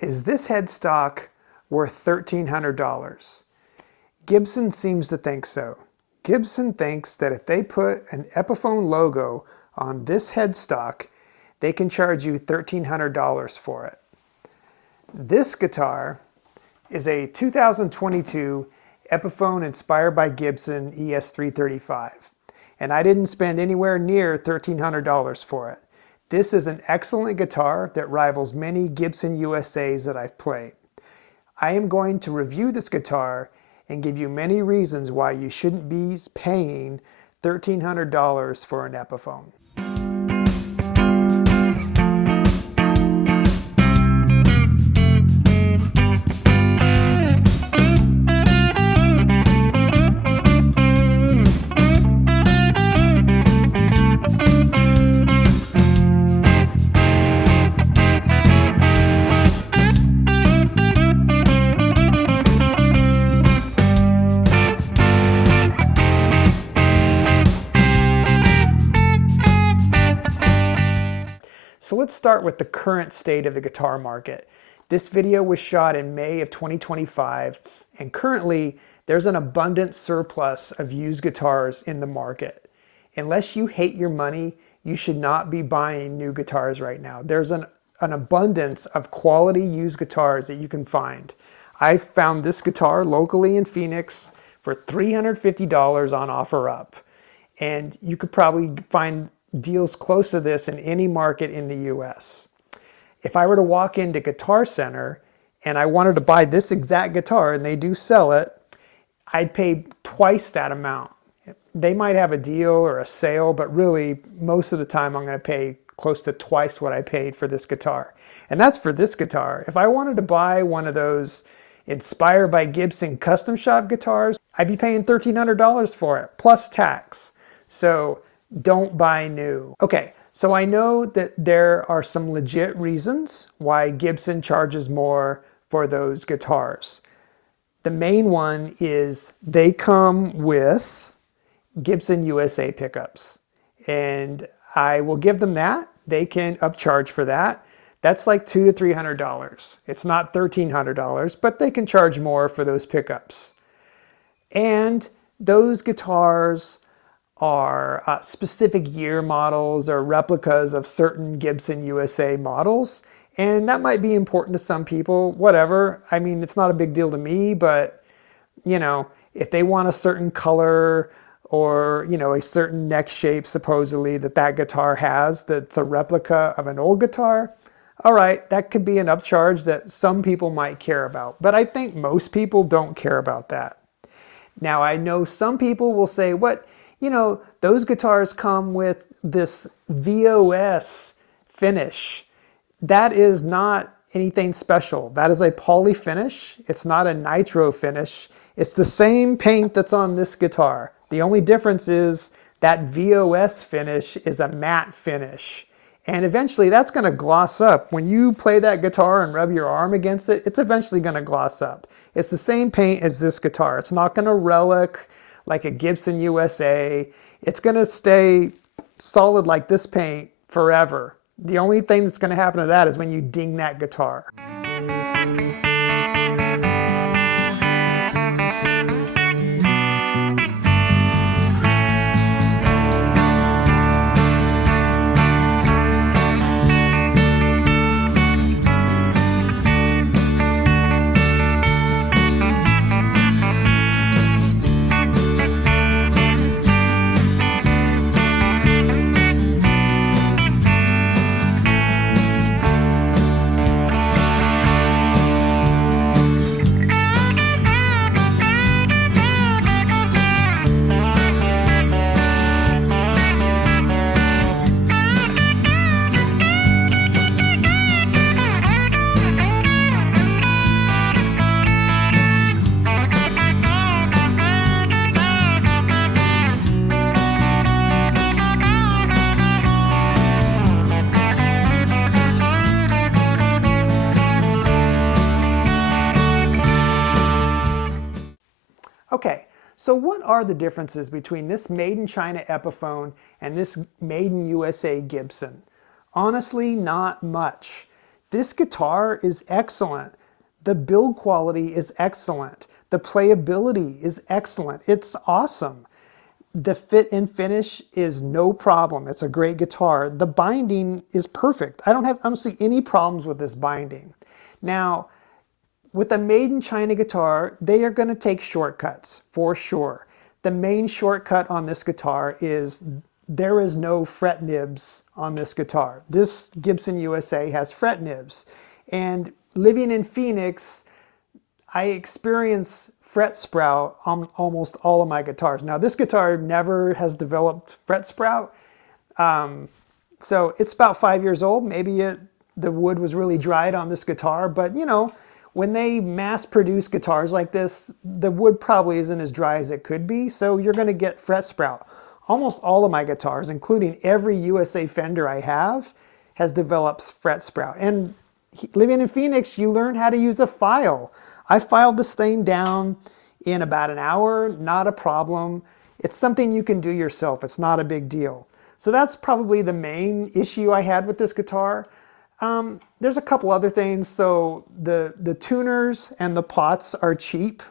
Is this headstock worth $1,300? Gibson seems to think so. Gibson thinks that if they put an Epiphone logo on this headstock, they can charge you $1,300 for it. This guitar is a 2022 Epiphone inspired by Gibson ES335, and I didn't spend anywhere near $1,300 for it. This is an excellent guitar that rivals many Gibson USAs that I've played. I am going to review this guitar and give you many reasons why you shouldn't be paying $1,300 for an Epiphone. So let's start with the current state of the guitar market. This video was shot in May of 2025, and currently there's an abundant surplus of used guitars in the market. Unless you hate your money, you should not be buying new guitars right now. There's an abundance of quality used guitars that you can find. I found this guitar locally in Phoenix for $350 on OfferUp, and you could probably find deals close to this in any market in the US. If I were to walk into Guitar Center and I wanted to buy this exact guitar, and they do sell it, I'd pay twice that amount. They might have a deal or a sale, but really most of the time I'm going to pay close to twice what I paid for this guitar. And that's for this guitar. If I wanted to buy one of those inspired by Gibson custom shop guitars, I'd be paying $1,300 for it, plus tax. So don't buy new. Okay, so I know that there are some legit reasons why Gibson charges more for those guitars. The main one is they come with Gibson USA pickups, and I will give them that. They can upcharge for that. That's like $200 to $300. It's not $1,300, but they can charge more for those pickups. And those guitars are specific year models or replicas of certain Gibson USA models. And that might be important to some people, whatever. I mean, it's not a big deal to me, but you know, if they want a certain color or, you know, a certain neck shape supposedly that guitar has that's a replica of an old guitar, all right, that could be an upcharge that some people might care about. But I think most people don't care about that. Now, I know some people will say, what? You know, those guitars come with this VOS finish. That is not anything special. That is a poly finish. It's not a nitro finish. It's the same paint that's on this guitar. The only difference is that VOS finish is a matte finish. And eventually that's going to gloss up. When you play that guitar and rub your arm against it, it's eventually going to gloss up. It's the same paint as this guitar. It's not going to relic like a Gibson USA. It's going to stay solid like this paint forever. The only thing that's going to happen to that is when you ding that guitar. Okay, so what are the differences between this made in China Epiphone and this made in USA Gibson? Honestly, not much. This guitar is excellent. The build quality is excellent. The playability is excellent. It's awesome. The fit and finish is no problem. It's a great guitar. The binding is perfect. I don't see any problems with this binding. Now, with a made in China guitar, they are going to take shortcuts for sure. The main shortcut on this guitar is there is no fret nibs on this guitar. This Gibson USA has fret nibs. And living in Phoenix, I experience fret sprout on almost all of my guitars. Now, this guitar never has developed fret sprout. So it's about 5 years old. Maybe the wood was really dried on this guitar, but you know, when they mass produce guitars like this, the wood probably isn't as dry as it could be. So you're going to get fret sprout. Almost all of my guitars, including every USA Fender I have, has developed fret sprout. And living in Phoenix, you learn how to use a file. I filed this thing down in about an hour, not a problem. It's something you can do yourself. It's not a big deal. So that's probably the main issue I had with this guitar. There's a couple other things. So the tuners and the pots are cheap,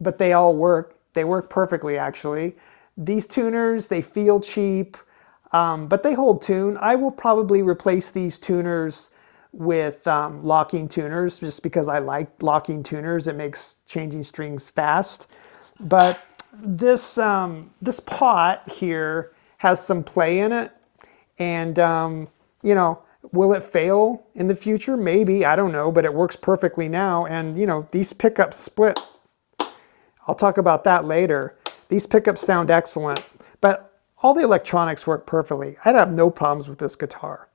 but they all work. They work perfectly, actually. These tuners, they feel cheap, but they hold tune. I will probably replace these tuners with locking tuners just because I like locking tuners. It makes changing strings fast. But this pot here has some play in it. And, you know, will it fail in the future? Maybe, I don't know, but it works perfectly now. And, you know, these pickups split. I'll talk about that later. These pickups sound excellent, but all the electronics work perfectly. I'd have no problems with this guitar.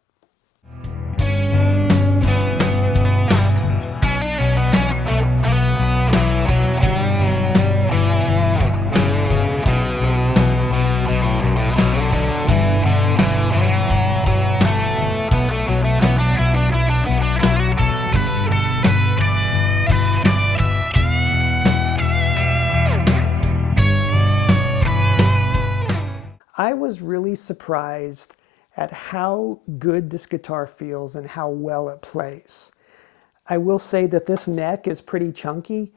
I was really surprised at how good this guitar feels and how well it plays. I will say that this neck is pretty chunky.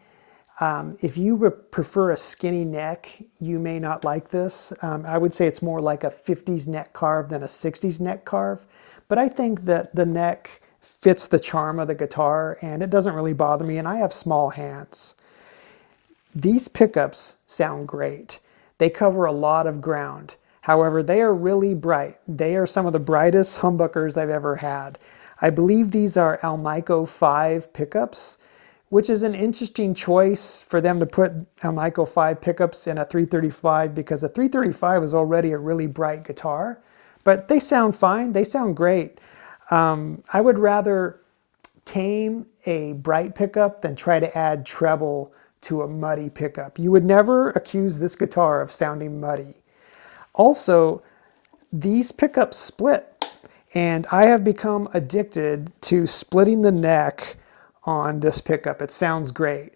If you prefer a skinny neck, you may not like this. I would say it's more like a 50s neck carve than a 60s neck carve. But I think that the neck fits the charm of the guitar and it doesn't really bother me, and I have small hands. These pickups sound great. They cover a lot of ground. However, they are really bright. They are some of the brightest humbuckers I've ever had. I believe these are Alnico 5 pickups, which is an interesting choice for them to put Alnico 5 pickups in a 335 because a 335 is already a really bright guitar. But they sound fine. They sound great. I would rather tame a bright pickup than try to add treble to a muddy pickup. You would never accuse this guitar of sounding muddy. Also, these pickups split, and I have become addicted to splitting the neck on this pickup. It sounds great.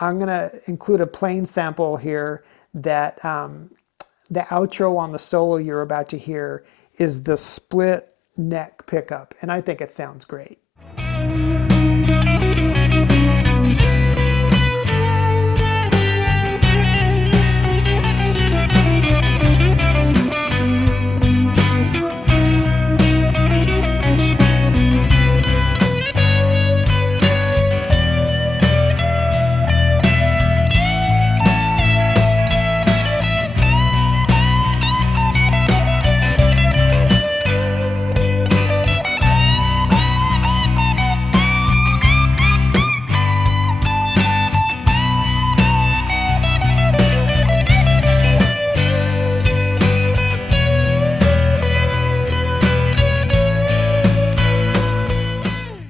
I'm going to include a plain sample here that the outro on the solo you're about to hear is the split neck pickup, and I think it sounds great.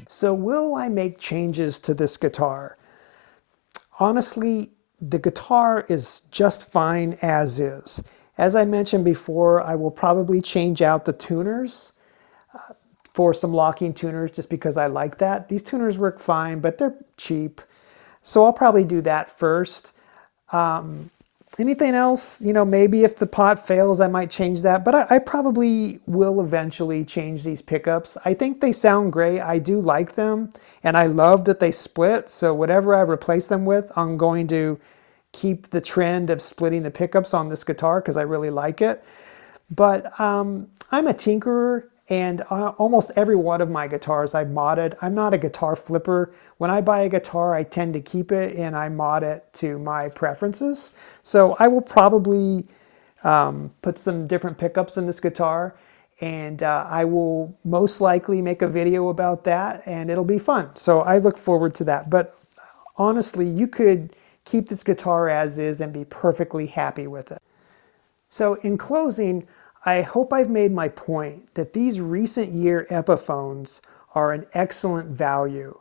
So will I make changes to this guitar? Honestly, the guitar is just fine as is. As I mentioned before, I will probably change out the tuners for some locking tuners just because I like that. These tuners work fine, but they're cheap. So I'll probably do that first. Anything else? You know, maybe if the pot fails, I might change that, but I probably will eventually change these pickups. I think they sound great. I do like them, and I love that they split. So whatever I replace them with, I'm going to keep the trend of splitting the pickups on this guitar because I really like it. But I'm a tinkerer, and almost every one of my guitars I've modded. I'm not a guitar flipper. When I buy a guitar, I tend to keep it and I mod it to my preferences. So I will probably put some different pickups in this guitar, and I will most likely make a video about that, and it'll be fun. So I look forward to that. But honestly, you could keep this guitar as is and be perfectly happy with it. So in closing, I hope I've made my point that these recent year Epiphones are an excellent value.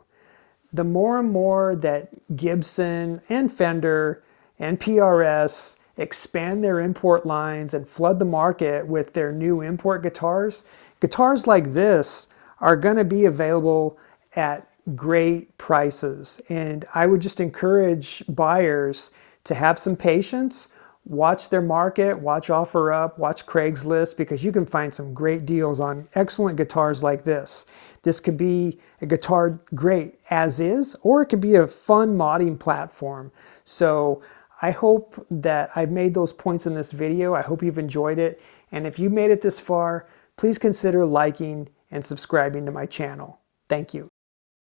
The more and more that Gibson and Fender and PRS expand their import lines and flood the market with their new import guitars, guitars like this are going to be available at great prices. And I would just encourage buyers to have some patience. Watch their market, watch OfferUp, watch Craigslist, because you can find some great deals on excellent guitars like this. This could be a guitar great as is, or it could be a fun modding platform. So I hope that I've made those points in this video. I hope you've enjoyed it. And if you made it this far, please consider liking and subscribing to my channel. Thank you.